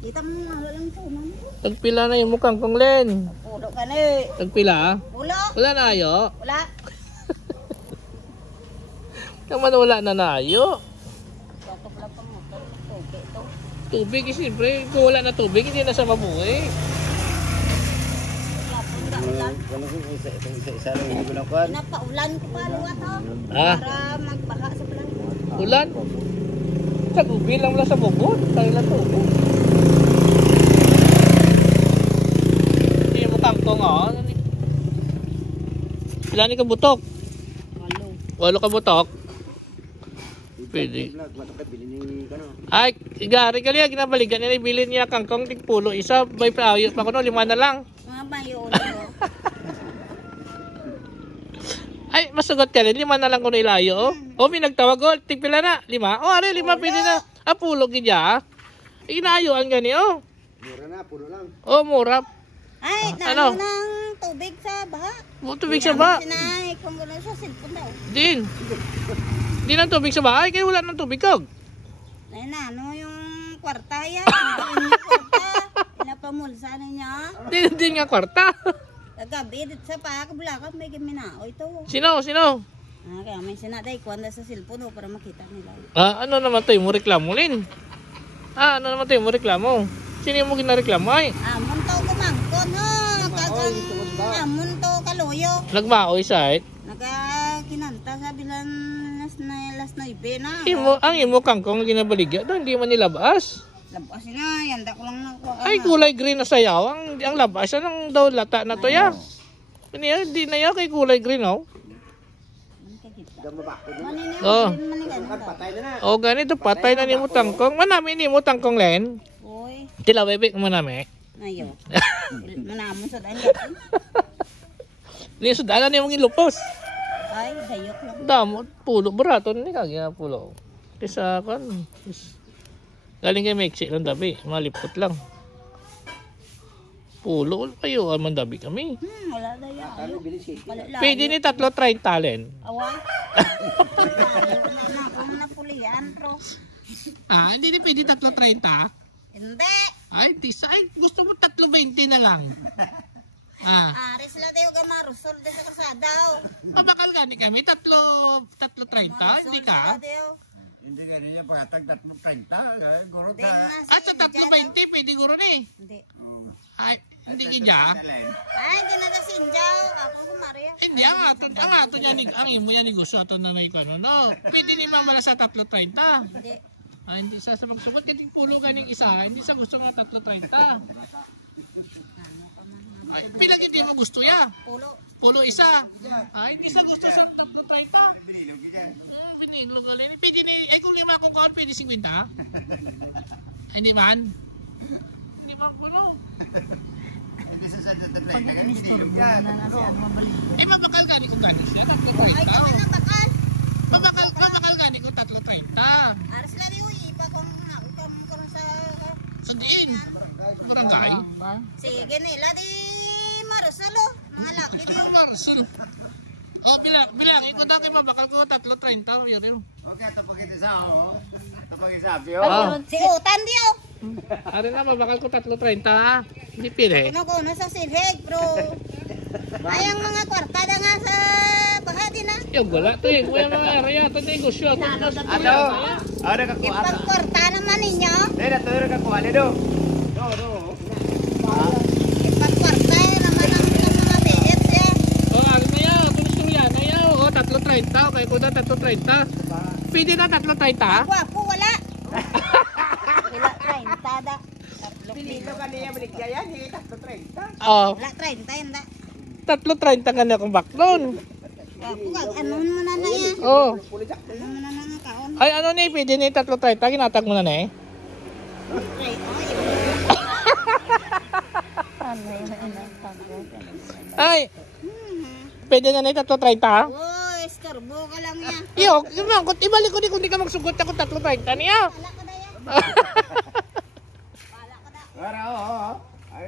Kita mo nga lang ito. Tagpila na yung mukhang kong Len. Pulo ka na eh. Tagpila? Pulo. Wala na ayo. Wala. Naman wala na nayo. Batok lang pa mo. Okay ito. Tubig, siyempre. Kung wala na tubig, hindi na sa mabuhay. Ulan. Isa lang hindi ko na kuhan. Pinapaulan ko pa luwa to. Ah. Para magbaha sa bulan. Ulan. Sa gubi lang wala sa bubot. Tayo lang tubig. Hindi mo kangkong oh. Ilan ni kabutok? Walo. 8 kabutok. Pwede. Ay, gari ka liya. Ginabaligan nila. Ibilin niya kangkong tigpulo. Isa, may paayos pa ko no. 5 na lang. Mga bayo. Ay, masugot ka rin. 5 na lang ko na ilayo. Oh, may nagtawag. Oh, tigpila na. 5. Oh, are, 5 pwede na. Ah, pulo gidya. Inayoan gani, oh. Mura na, puno lang. Oh, mura. Ay, Ano? ano ng tubig sa baha. Tubig sa ba? Sinay, kung gano'n sa cellphone daw. Din. Din ang tubig sa bahay. Kaya wala ng tubig kog. Ay na, ano yung kwarta yan? Hindi yung kwarta. Pinapamulsa niya. Din nga kwarta. Kagabi, dito sa pakabulakan, may gaminao ito. Sino? Ah, kaya may sinaday, kuwanda sa cellphone para makita nila. Ah, ano naman to? Mo reklamo, Lin? Ah, ano naman to? Mo reklamo? Sino yung mo ginareklamo ay? Amon to kumangkon, ha? Kagang amon to kaluyo. Nagmaoy sa it. Nagakinanta sa bilan las 9 na. Ang imo kangkong ginabaligya doon, hindi man nilabas. Labas na, yanda ko lang nakuha. Ay, kulay green na sayaw. Ang labas ng daw lata na to ya. Hindi na ya kay kulay green, oh. Oh. Patay na na. Oh, ganito patay na ni mo tangkong. Manami ni mo tangkong Len. Uy, Tila bebek mo nami. ayo. Manamon sa dahil. Ni sudala ni mong ilupos. Ay, dayok lang. Damo pulo baraton ni kagya pulo. Kisa kan. Galing kay Mexico lang dabi, malipot lang. Pulo kayo man dabi kami. Wala dayok. Ayo. Wala lang. Pwede ni 3.30 Len. Away. Kung napulian, bro. Ah, hindi ni pwede 3.30. Hindi. Ay, gusto mo 3.20 na lang. Ah, Aris la dayo gamarusol de sa kasadaw. mabakal gani kami 3.30, hindi ka? Hindi ka niya pagkatag 3.30. Guro Hindi ka. na At sa 3.20 pwede guro ni. Hindi. Ay, hindi kidya. Ay, hindi na na sinjaw. Ako kumaria. Hindi ang ato niya ni ang imo niya ni gusto ato na ko ano no. Pwede ni mama sa 3.30. Hindi. Ay, hindi sa magsugot kasi pulo ganing isa, hindi sa gusto nga 3.30. Ay, pila hindi mo gusto ya? Pulo. Pulo isa. Ay, hindi sa gusto sa 3.30. Binilo ka rin. Pwede ni, ay kung 5 akong kaon, pwede 50? Ay, hindi man. Hindi man pulo. Hindi sa 3.30. Binilog yan. Eh, mabakal gani kung gani siya, Ay, 3.30. kami na bakal. Mabakal gani kung 3.30. Aris la dayo ipa kung naukam ko sa Sa diin. Barangay. sige nila di marusalo. Mga laki di. Marsul. Oh, bilang ko daw kay mabakal ko 3.30. Yun yun. Okay, ito pag sa ako. Ito pag isabi. Si Utan diyo. Ari na, mabakal ko 3.30 ha. Hindi pili. Ano ko na sa silhig, bro. Ay, ang mga kwarta na nga sa bahati na. Yung wala to eh. Kuya mga area. Ito negosyo. Ano? Ano ka kuha? Ipang kwarta naman ninyo. Dahil ito rin ka kuha nito. Do. Ipang kwarta naman ang mga behet siya. Oh, ano na yan? Tulis ko yan. Ayaw. Oh, 3.30. Kaya ko na 3.30. Pwede na 3.30? Ako, wala. Wala 30 da. Pinilo ka niya balikya yan. Hindi 3.30. Oh, Wala 30 yun da. 3.30 ka na akong baklon. Ako, anuhan mo na na yan. Oh. Ano mo na na nga kaon. Ay, ano ni? Pwede ni 3.30. Ginatag mo na na eh. Right, Ay, pwede na na 3.30? oh, estorbo ka lang yan. Iyo, ibalik ko di kung di ka magsugot ako 3.30 niya. Wala ka da yan. Para oo. Ay,